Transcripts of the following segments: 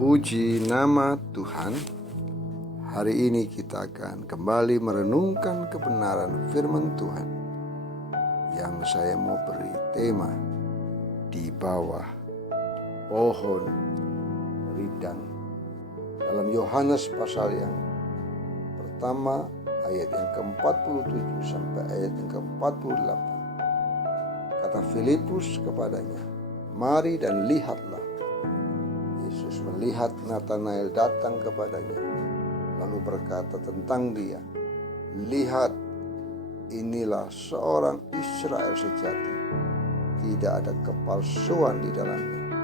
Puji nama Tuhan. Hari ini kita akan kembali merenungkan kebenaran firman Tuhan yang saya mau beri tema di bawah pohon ridang. Dalam Yohanes pasal yang pertama ayat yang ke-47 sampai ayat yang ke-48. Kata Filipus kepadanya, "Mari dan lihatlah." Yesus melihat Natanael datang kepadanya, lalu berkata tentang dia, "Lihat, inilah seorang Israel sejati, tidak ada kepalsuan di dalamnya."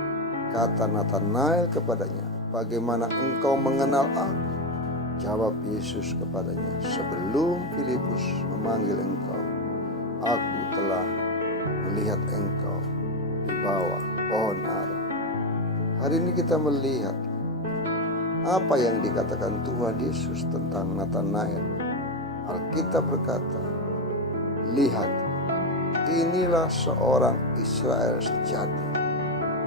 Kata Natanael kepadanya, "Bagaimana engkau mengenal aku?" Jawab Yesus kepadanya, "Sebelum Filipus memanggil engkau, aku telah melihat engkau di bawah pohon ara." Hari ini kita melihat apa yang dikatakan Tuhan Yesus tentang Natanael. Alkitab berkata, "Lihat, inilah seorang Israel sejati,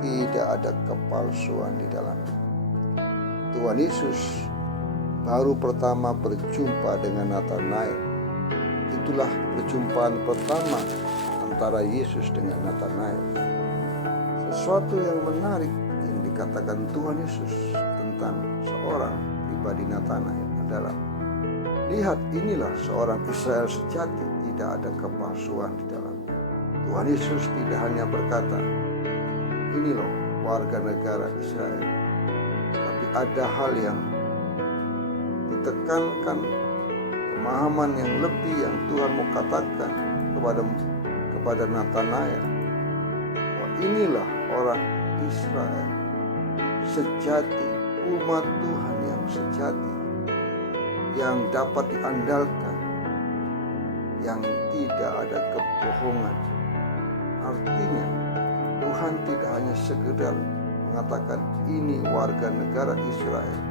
tidak ada kepalsuan di dalamnya." Tuhan Yesus baru pertama berjumpa dengan Natanael. Itulah perjumpaan pertama antara Yesus dengan Natanael. Sesuatu yang menarik yang dikatakan Tuhan Yesus tentang seorang pribadi Natanael adalah, "Lihat, inilah seorang Israel sejati, tidak ada kepalsuan di dalamnya." Tuhan Yesus tidak hanya berkata, "Ini loh warga negara Israel," tapi ada hal yang ditekankan, pemahaman yang lebih yang Tuhan mau katakan kepada Natanael, bahwa inilah orang Israel sejati, umat Tuhan yang sejati, yang dapat diandalkan, yang tidak ada kebohongan. Artinya Tuhan tidak hanya sekedar mengatakan ini warga negara Israel,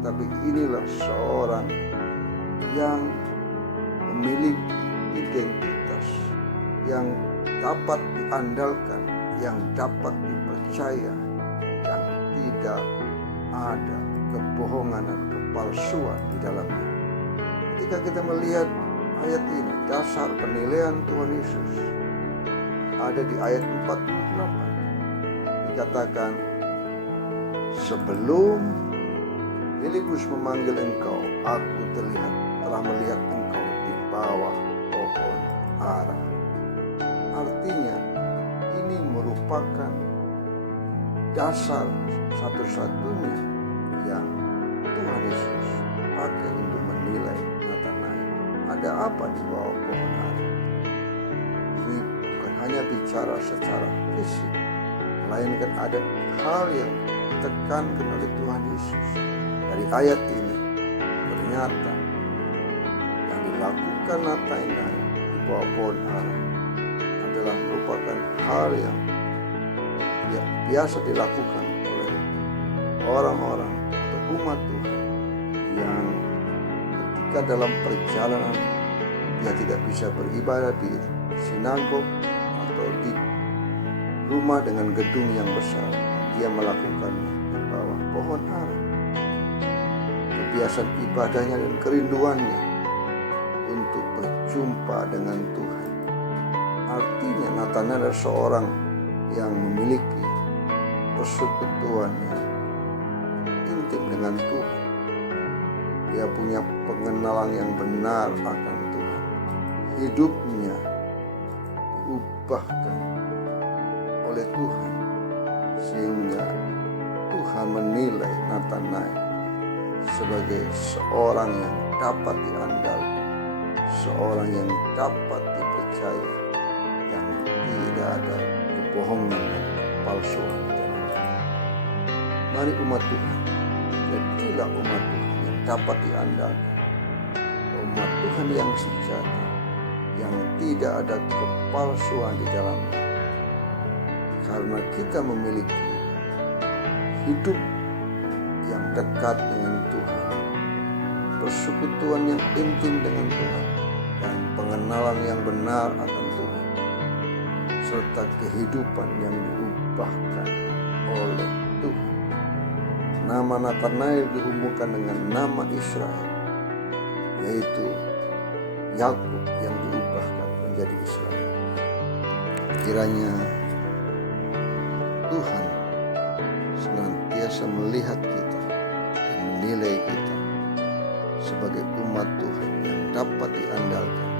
tetapi inilah seorang yang memiliki identitas, yang dapat diandalkan, yang dapat dipercaya, yang tidak ada kebohongan dan kepalsuan di dalamnya. Ketika kita melihat ayat ini, dasar penilaian Tuhan Yesus ada di ayat 48. Dikatakan, "Sebelum Filipus memanggil engkau, aku telah melihat engkau di bawah pohon ara." Artinya ini merupakan dasar satu-satunya yang Tuhan Yesus pakai untuk menilai Natanael. Ada apa di bawah pohon ara? Ini bukan hanya bicara secara fisik, melainkan ada hal yang ditekankan oleh Tuhan Yesus. Dari ayat ini ternyata yang dilakukan Natanael di bawah pohon ara adalah merupakan hal yang biasa dilakukan oleh orang-orang atau umat Tuhan yang ketika dalam perjalanan dia tidak bisa beribadah di sinagog atau di rumah dengan gedung yang besar, dia melakukannya di bawah pohon ara. Kebiasaan ibadahnya dan kerinduannya untuk berjumpa dengan Tuhan. Artinya Natanael adalah seorang yang memiliki persekutuan yang intim dengan Tuhan. Dia punya pengenalan yang benar akan Tuhan. Hidupnya diubahkan oleh Tuhan sehingga Tuhan menilai Natanael sebagai seorang yang dapat diandalkan, seorang yang dapat dipercaya, yang tidak ada kebohongan dan kepalsuan di dalamnya. Mari umat Tuhan, jadilah umat Tuhan yang dapat diandalkan, umat Tuhan yang sejati, yang tidak ada kepalsuan di dalamnya. Karena kita memiliki hidup yang dekat dengan Tuhan, persekutuan yang intim dengan Tuhan, dan pengenalan yang benar akan Tuhan, serta kehidupan yang diubahkan oleh Tuhan. nama Natanael dihubungkan dengan nama Israel, yaitu Yakub yang diubahkan menjadi Israel. Kiranya Tuhan senantiasa melihat kita dan menilai kita sebagai umat Tuhan yang dapat diandalkan